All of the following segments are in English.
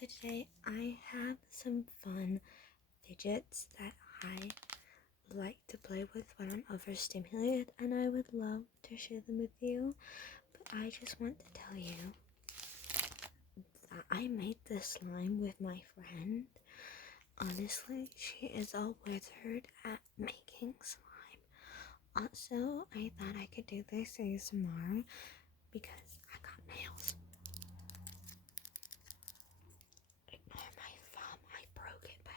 So today I have some fun fidgets that I like to play with when I'm overstimulated, and I would love to share them with you. But I just want to tell you that I made this slime with my friend. Honestly, she is all withered at making slime. Also, I thought I could do this ASMR because I got nails. Ignore my thumb, I broke it by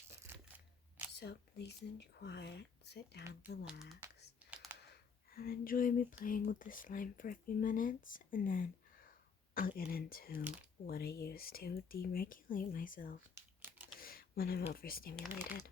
accident. So please enjoy quiet, sit down, relax, and enjoy me playing with the slime for a few minutes, and then I'll get into what I use to deregulate myself when I'm overstimulated.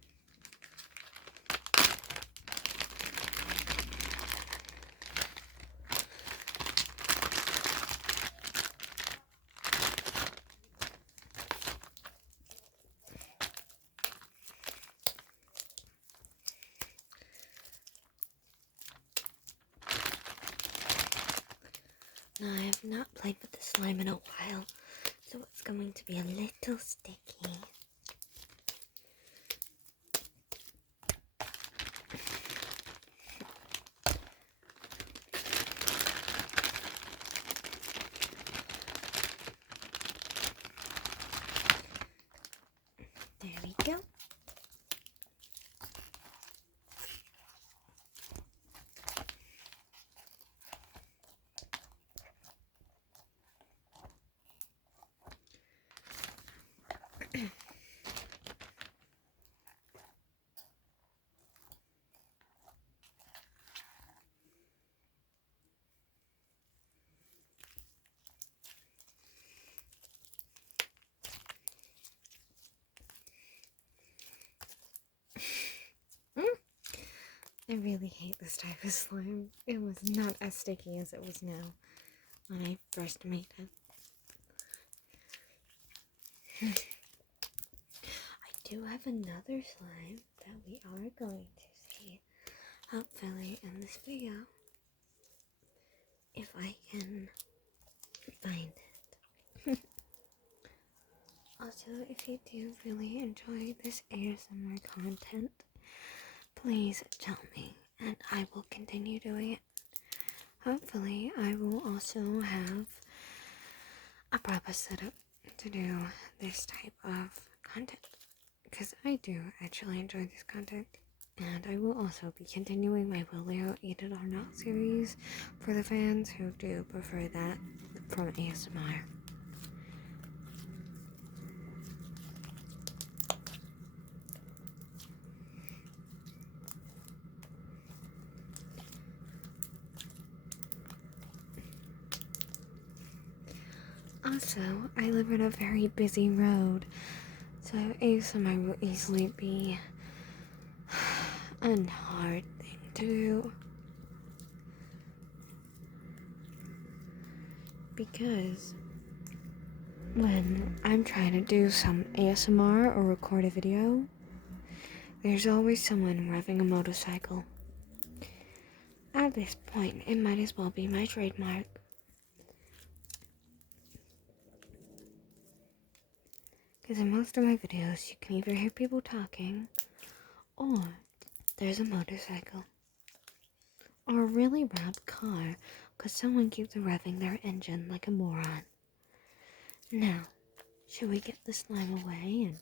Now, I have not played with the slime in a while, so it's going to be a little sticky. There we go. I really hate this type of slime. It was not as sticky as it was now when I first made it. I do have another slime that we are going to see, hopefully in this video, if I can find it. Also, if you do really enjoy this ASMR content, please tell me and I will continue doing it. Hopefully, I will also have a proper setup to do this type of content, because I do actually enjoy this content, and I will also be continuing my Will You Eat It or Not series for the fans who do prefer that from ASMR. Also, I live on a very busy road, so ASMR will easily be a hard thing to do, because when I'm trying to do some ASMR or record a video, there's always someone revving a motorcycle. At this point, it might as well be my trademark. Because in most of my videos, you can either hear people talking, or there's a motorcycle, or a really loud car, because someone keeps revving their engine like a moron. Now, should we get the slime away and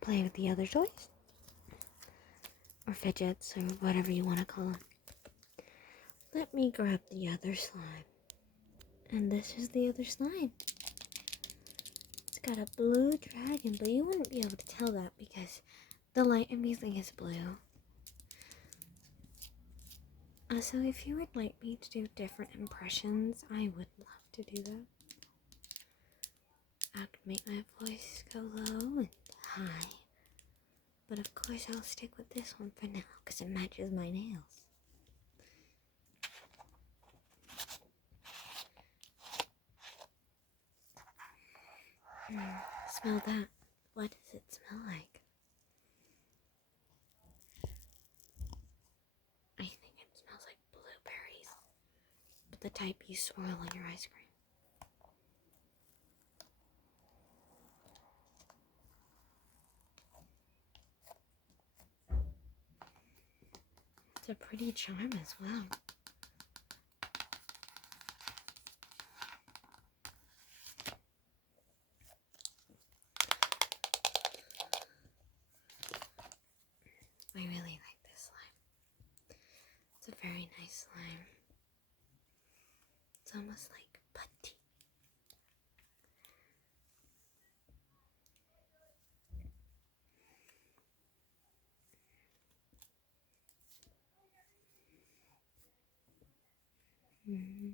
play with the other toys? Or fidgets, or whatever you want to call them. Let me grab the other slime. And this is the other slime. It's got a blue dragon, but you wouldn't be able to tell that because the light I'm using is blue. Also, if you would like me to do different impressions, I would love to do that. I could make my voice go low and high. But of course I'll stick with this one for now because it matches my nails. Smell that. What does it smell like? I think it smells like blueberries, but the type you swirl in your ice cream. a pretty charm as well. I really like this slime. It's a very nice slime. It's almost like putty. Mm-hmm.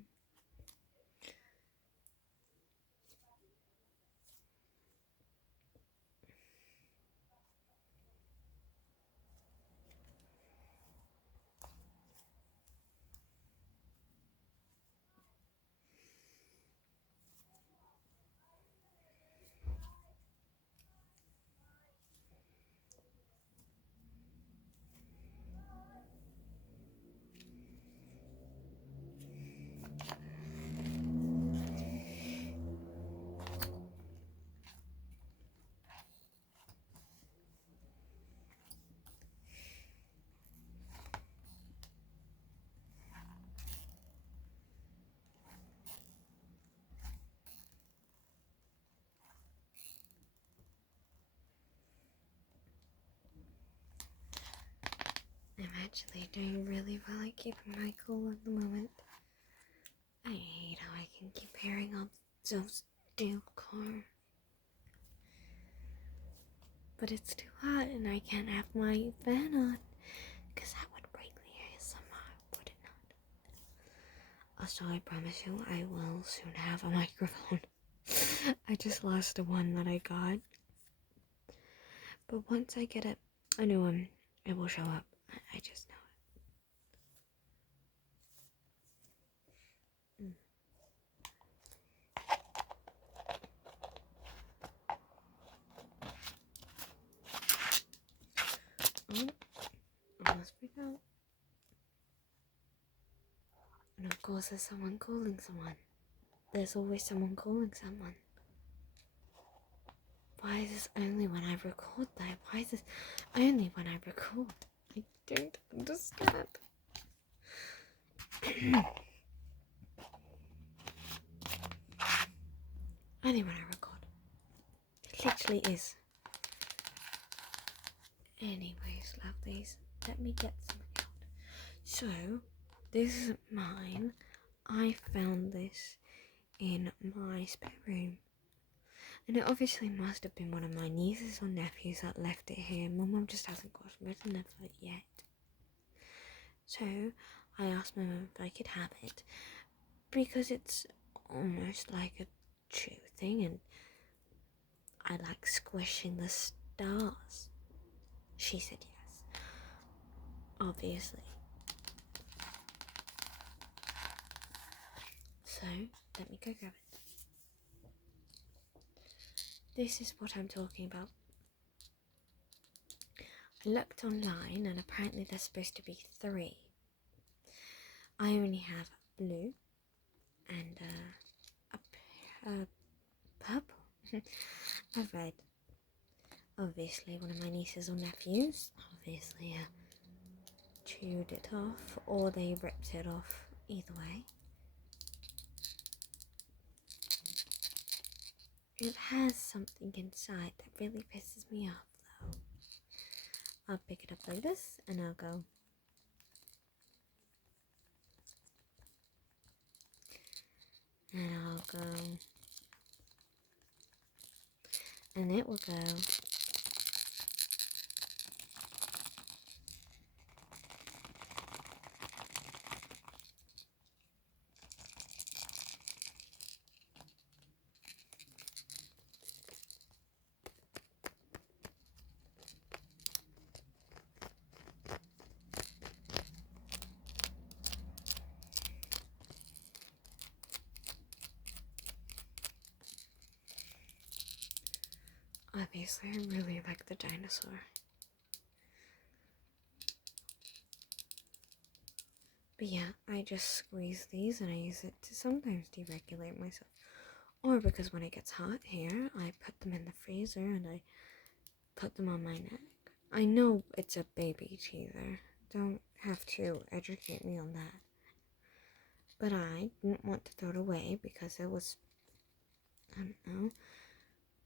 I'm actually doing really well at keeping my cool at the moment. I hate how I can keep hearing up those steel cars. But it's too hot and I can't have my fan on, because that would break the ASMR, would it not? Also, I promise you I will soon have a microphone. I just lost the one that I got. But once I get a new one, it will show up. I just know it. Almost forgot. And of course there's someone calling someone. There's always someone calling someone. Why is this only when I record that? Why is this only when I record? I don't understand. Only when I record. It literally is. Anyways, lovelies, let me get some out. So, this is mine. I found this in my spare room. And it obviously must have been one of my nieces or nephews that left it here. My mum just hasn't gotten rid of it yet. So, I asked my mum if I could have it, because it's almost like a chew thing and I like squishing the stars. She said yes. Obviously. So, let me go grab it. This is what I'm talking about. I looked online and apparently there's supposed to be 3. I only have blue and a purple, a red. Obviously one of my nieces or nephews obviously chewed it off, or they ripped it off. Either way, it has something inside that really pisses me off though. I'll pick it up like this and I'll go. And I'll go. And it will go. Obviously, I really like the dinosaur. But yeah, I just squeeze these and I use it to sometimes deregulate myself. Or because when it gets hot here, I put them in the freezer and I put them on my neck. I know it's a baby teether, don't have to educate me on that. But I didn't want to throw it away because it was, I don't know,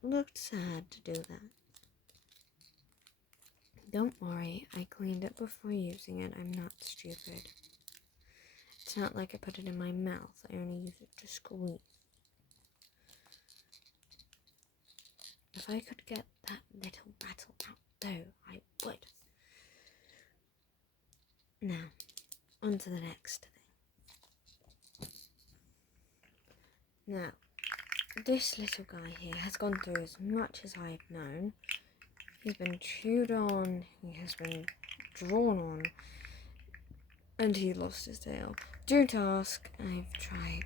looked sad to do that. Don't worry, I cleaned it before using it. I'm not stupid. It's not like I put it in my mouth. I only use it to squeeze. If I could get that little rattle out though, I would. Now, on to the next thing. Now, this little guy here has gone through as much as I've known. He's been chewed on, he has been drawn on, and he lost his tail. Do task, I've tried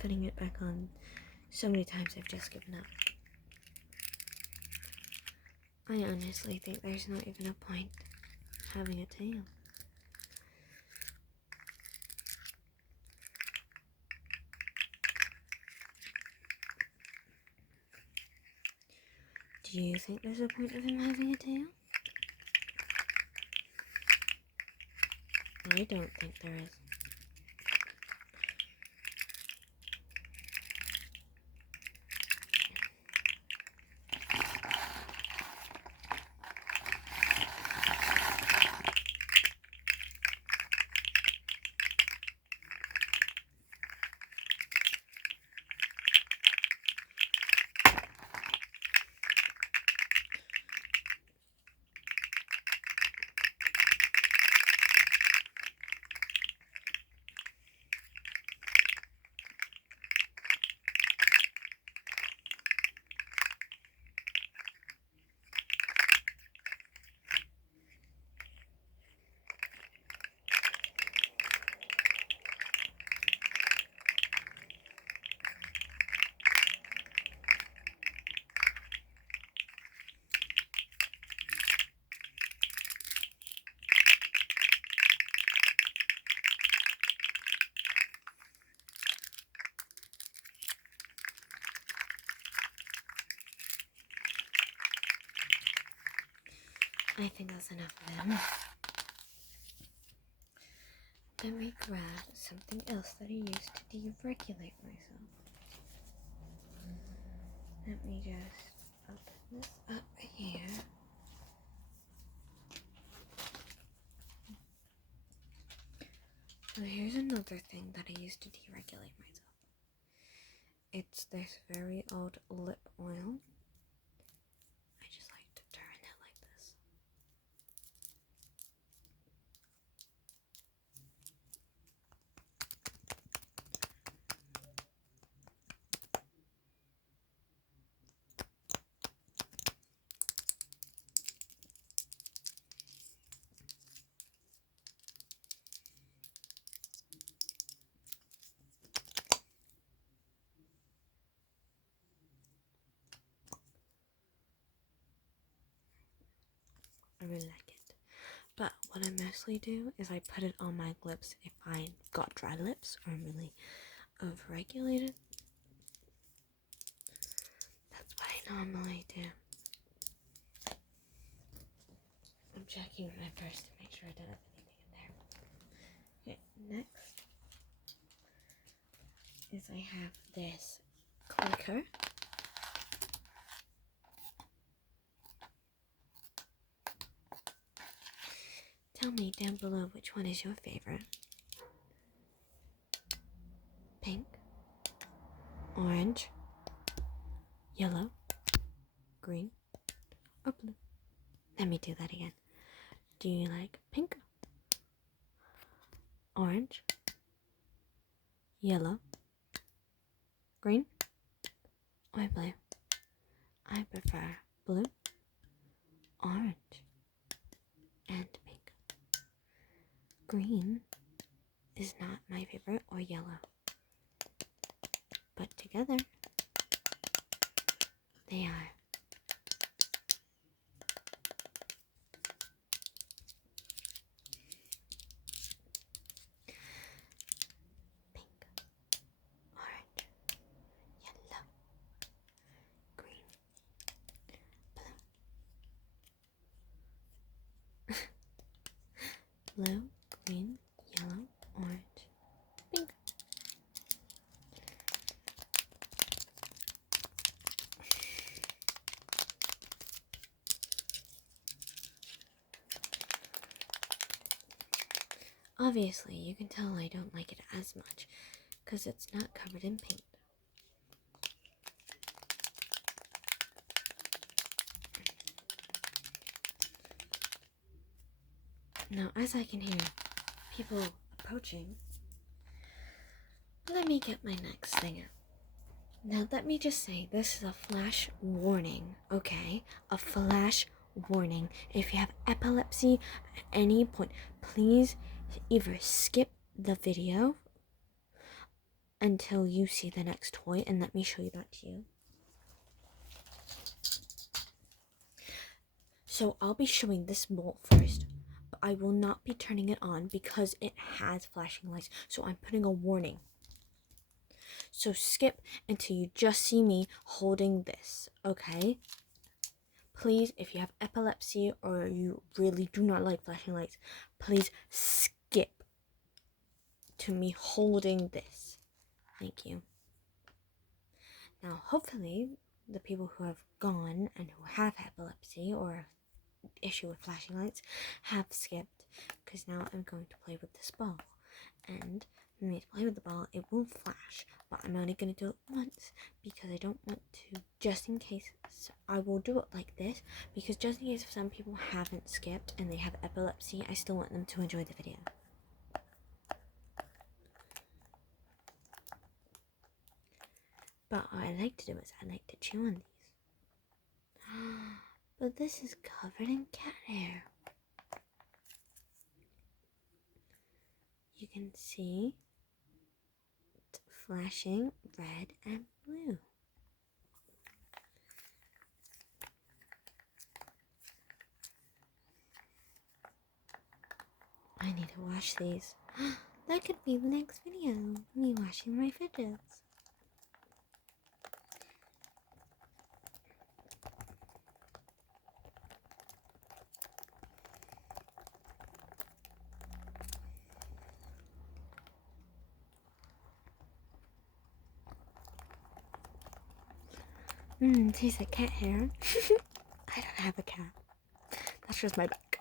putting it back on so many times I've just given up. I honestly think there's not even a point having a tail. Do you think there's a point of him having a tail? I don't think there is. I think that's enough of him. Let me grab something else that I used to deregulate myself. Let me just open this up here. So here's another thing that I used to deregulate myself. It's this very old lip oil. I just like to turn it like this. I really like it. But what I mostly do is I put it on my lips if I got dry lips or I'm really overregulated. That's what I normally do. I'm checking my purse to make sure I don't have anything in there. Okay, next is I have this clicker. Tell me down below which one is your favorite. Pink, orange, yellow, green, or blue. Let me do that again. Do you like pink, orange, yellow, green, or blue? I prefer blue, orange, and pink. Green is not my favorite, or yellow. But together, they are. Pink, orange, yellow, green, blue. green, yellow, orange, pink. Obviously, you can tell I don't like it as much because it's not covered in paint. Now, as I can hear people approaching, let me get my next thing out. Now, let me just say, this is a flash warning, okay? A flash warning. If you have epilepsy at any point, please either skip the video until you see the next toy, and let me show you that to you. So I'll be showing this bolt first, but I will not be turning it on because it has flashing lights, so I'm putting a warning. So skip until you just see me holding this, okay? Please, if you have epilepsy or you really do not like flashing lights, please skip to me holding this. Thank you. Now, hopefully, the people who have gone and who have epilepsy or issue with flashing lights have skipped, because now I'm going to play with this ball. And when I play with the ball, it will flash, but I'm only going to do it once because I don't want to, just in case. So I will do it like this because just in case some people haven't skipped and they have epilepsy, I still want them to enjoy the video. But what I like to do is I like to chew on these. But this is covered in cat hair. You can see it's flashing red and blue. I need to wash these. That could be the next video, me washing my fidgets. Tastes like cat hair. I don't have a cat. That's just my back.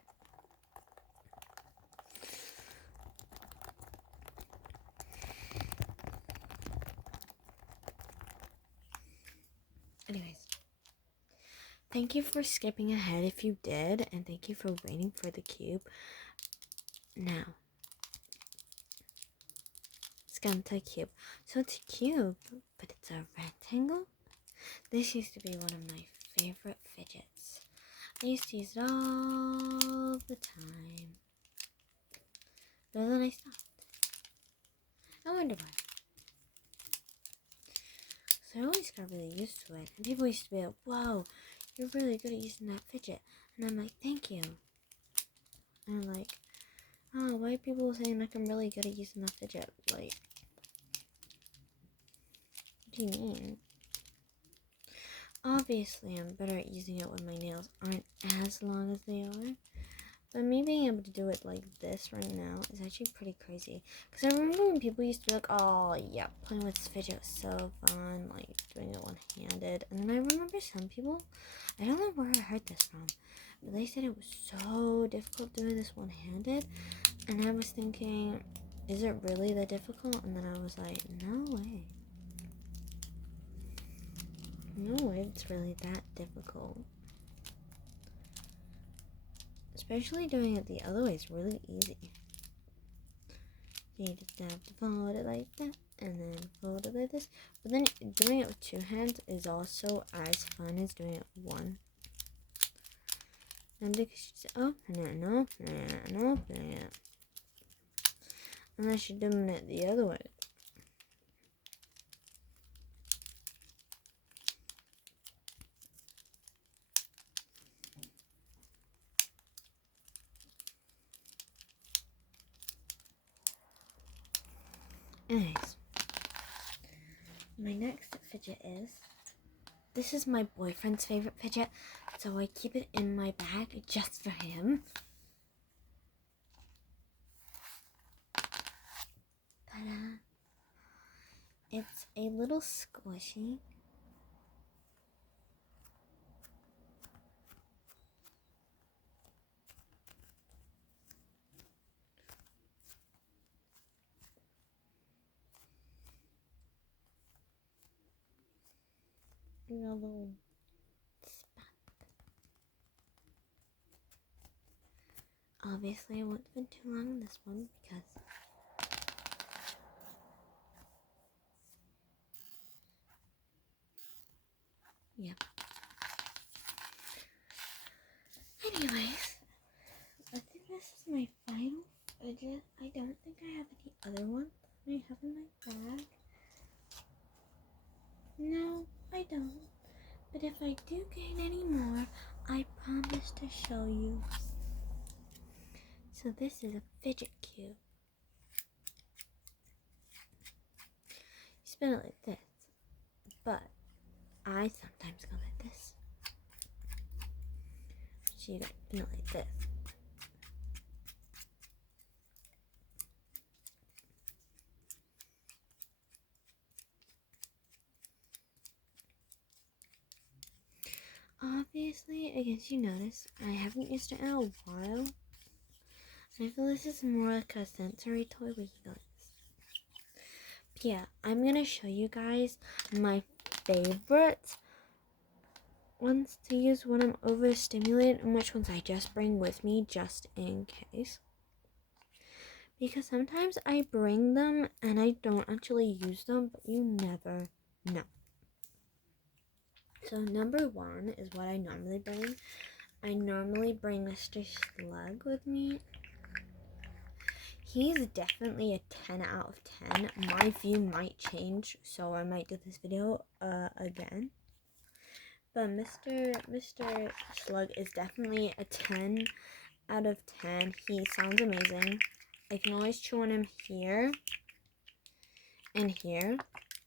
Anyways, thank you for skipping ahead if you did, and thank you for waiting for the cube. Now, let's get into the cube. So it's a cube, but it's a rectangle. This used to be one of my favorite fidgets. I used to use it all the time. But then I stopped. I wonder why. So I always got really used to it. And people used to be like, "Whoa, you're really good at using that fidget." And I'm like, "Thank you." And I'm like, "Oh, why are people saying like I'm really good at using that fidget?" Like, what do you mean? Obviously, I'm better at using it when my nails aren't as long as they are. But me being able to do it like this right now is actually pretty crazy. Because I remember when people used to be like, "Oh, yeah, playing with this fidget was so fun, like doing it one-handed." And then I remember some people, I don't know where I heard this from, but they said it was so difficult doing this one-handed. And I was thinking, is it really that difficult? And then I was like, no way. No way it's really that difficult. Especially doing it the other way is really easy. You just have to fold it like that, and then fold it like this. But then doing it with two hands is also as fun as doing it with one. And because you just open it and open it and open it. Unless you're doing it the other way. Anyways, my next fidget is, this is my boyfriend's favorite fidget, so I keep it in my bag just for him. It's a little squishy. A little spot. Obviously, I won't spend too long on this one because yeah. Anyways, I think this is my final fidget. I don't think I have any other ones I have in my bag. No, I don't. But if I do gain any more, I promise to show you. So this is a fidget cube. You spin it like this, but I sometimes go like this. So you gotta spin it like this. Obviously, I guess you notice, I haven't used it in a while. I feel this is more like a sensory toy where you go like this. But yeah, I'm gonna show you guys my favorite ones to use when I'm overstimulated and which ones I just bring with me just in case. Because sometimes I bring them and I don't actually use them, but you never know. So number one is what I normally bring. I normally bring Mr. Slug with me. He's definitely a 10 out of 10. My view might change, so I might do this video again. But Mr. Slug is definitely a 10 out of 10. He sounds amazing. I can always chew on him here and here,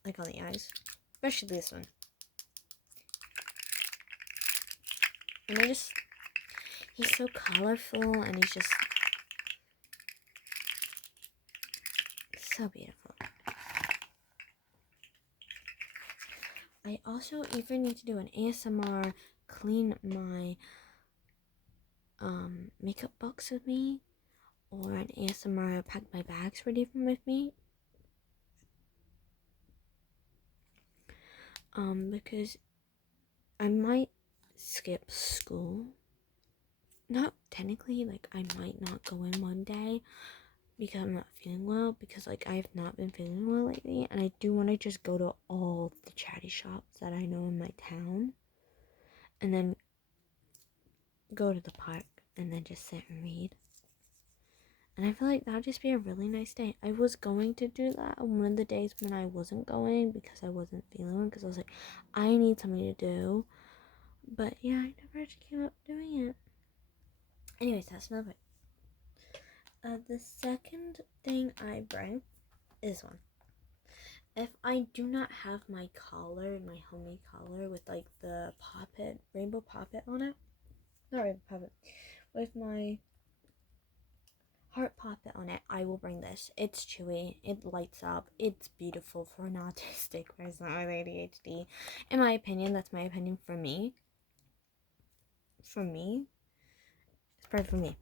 like on the eyes, especially this one. And he's so colorful and he's just so beautiful. I also either need to do an ASMR clean my makeup box with me, or an ASMR pack my bags ready with me. Because I might skip school. Not technically, like I might not go in one day because I'm not feeling well, because like I have not been feeling well lately, and I do want to just go to all the chatty shops that I know in my town, and then go to the park, and then just sit and read. And I feel like that would just be a really nice day. I was going to do that on one of the days when I wasn't going because I wasn't feeling well, because I was like, I need something to do. But yeah, I never actually came up doing it. Anyways, that's another way. The second thing I bring is one. If I do not have my collar, my homemade collar with like the poppet, rainbow poppet on it, not rainbow poppet, with my heart poppet on it, I will bring this. It's chewy, it lights up, it's beautiful for an autistic person with ADHD. In my opinion, that's my opinion for me. For me, it's probably for me.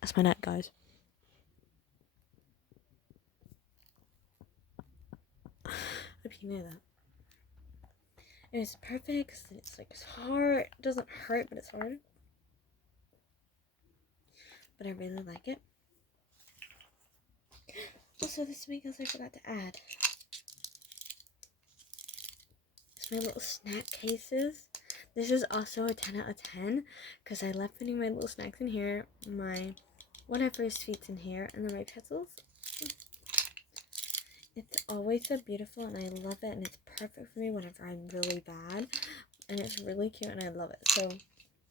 That's my neck, guys. Hope you knew that. It's perfect because it's like it's hard. It doesn't hurt, but it's hard. But I really like it. Also, this week, as I forgot to add, it's my little snack cases. This is also a 10 out of 10 because I left putting my little snacks in here, my whatever sweets in here, and then my pretzels. It's always so beautiful and I love it, and it's perfect for me whenever I'm really bad, and it's really cute and I love it. So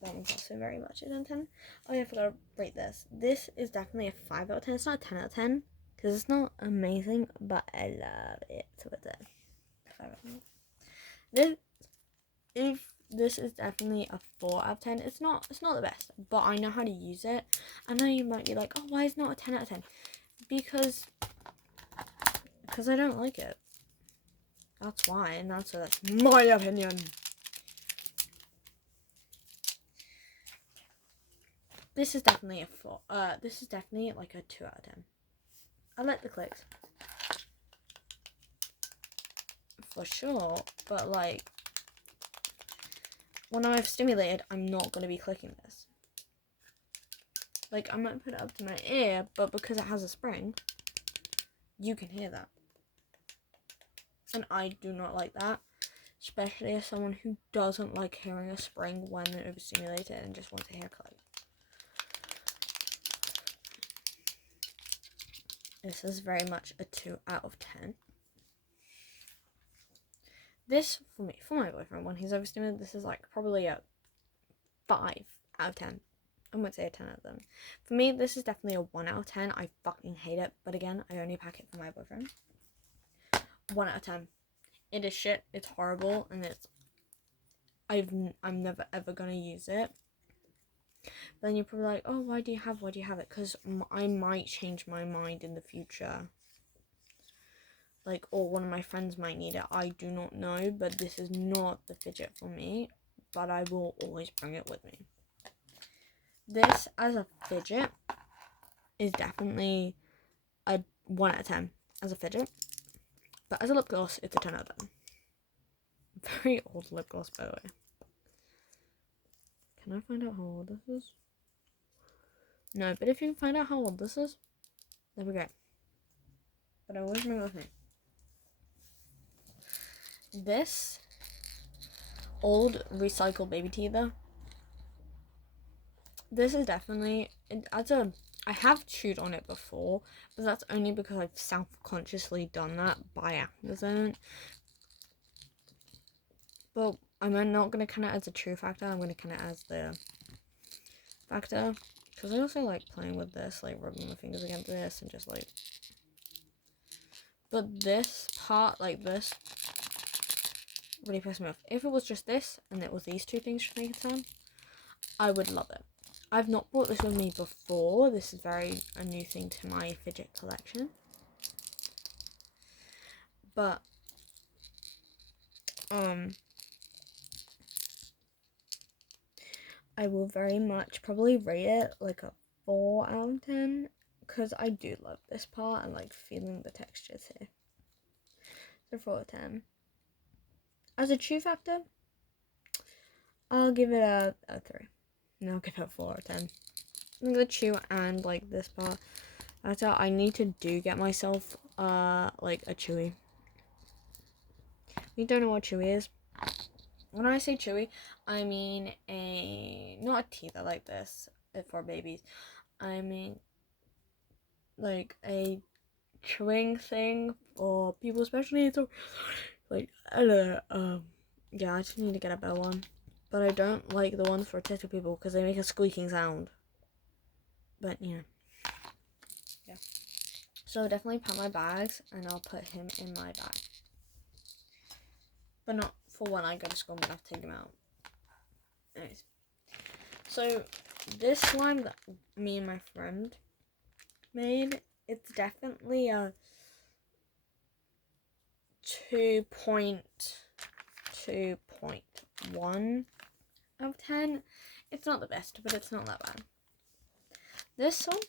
that one's also very much a 10 out of 10. Oh yeah, I forgot to rate this. This is definitely a 5 out of 10. It's not a 10 out of 10 because it's not amazing, but I love it. So it's a 5 out of 10. This, if this is definitely a 4 out of 10. It's not the best, but I know how to use it. I know you might be like, oh, why is it not a 10 out of 10? Because I don't like it. That's why, and that's my opinion. This is definitely a 4. This is definitely like a 2 out of 10. I like the clicks. For sure, but like, when I've stimulated, I'm not going to be clicking this. Like, I might put it up to my ear, but because it has a spring, you can hear that. And I do not like that, especially as someone who doesn't like hearing a spring when they're overstimulated and just wants to hear click. This is very much a 2 out of 10. This, for my boyfriend, when he's overstimulated, this is like probably a 5 out of 10. I wouldn't say a 10 out of 10. For me, this is definitely a 1 out of 10. I fucking hate it, but again, I only pack it for my boyfriend. 1 out of 10. It is shit, it's horrible, and I'm never ever gonna use it. Then you're probably like, oh, why do you have it? Because I might change my mind in the future. Like, or one of my friends might need it. I do not know, but this is not the fidget for me. But I will always bring it with me. This, as a fidget, is definitely a 1 out of 10 as a fidget. But as a lip gloss, it's a 10 out of 10. Very old lip gloss, by the way. Can I find out how old this is? No, but if you can find out how old this is, that'd be great. But I always bring it with me. This old recycled baby teether. This is definitely, I have chewed on it before, but that's only because I've self-consciously done that by accident. But I'm not going to count it as a true factor, I'm going to count it as the factor. Because I also like playing with this, like rubbing my fingers against this and just like. But this part, like this, really pissed me off. If it was just this and it was these two things to make it sound, I would love it. I've not brought this with me before. This is a new thing to my fidget collection. But I will very much probably rate it like a 4 out of 10 because I do love this part and like feeling the textures here. So 4 out of 10. As a chew factor, I'll give it a 3. No, I'll give it a 4 out of 10. The chew and like this part. I need to get myself like a chewy. If you don't know what chewy is, when I say chewy, I mean not a teether like this for babies. I mean like a chewing thing for people, especially so like I don't know. Yeah, I just need to get a better one. But I don't like the ones for autistic people because they make a squeaking sound. But yeah. So definitely pack my bags and I'll put him in my bag. But not for when I go to school, I'm gonna have to take him out. Anyways. So this slime that me and my friend made, it's definitely a 2.1 out of 10. It's not the best, but it's not that bad. This one,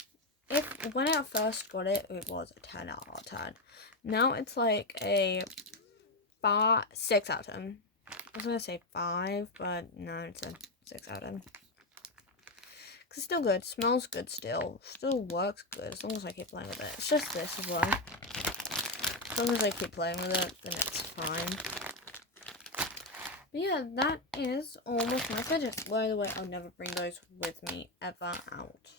when I first got it, it was a 10 out of 10. Now it's like a 6 out of 10. I was gonna say 5, but no, it's a 6 out of 10. Cause it's still good, smells good still works good as long as I keep playing with it. It's just this as well. As long as I keep playing with it, then it's fine. But yeah, that is all of my fidgets. By the way, I'll never bring those with me ever out.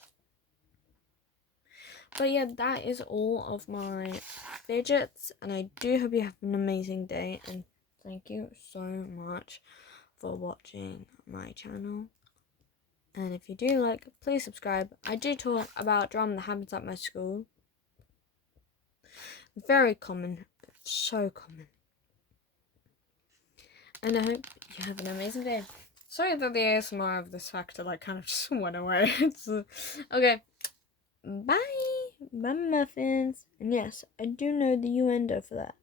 But yeah, that is all of my fidgets, and I do hope you have an amazing day, and thank you so much for watching my channel. And if you do like, please subscribe. I do talk about drama that happens at my school. Very common, so common. And I hope you have an amazing day. Sorry that the ASMR of this factor like kind of just went away. Okay. Bye. Bye, muffins. And yes, I do know the uendo for that.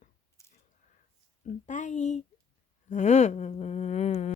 Bye.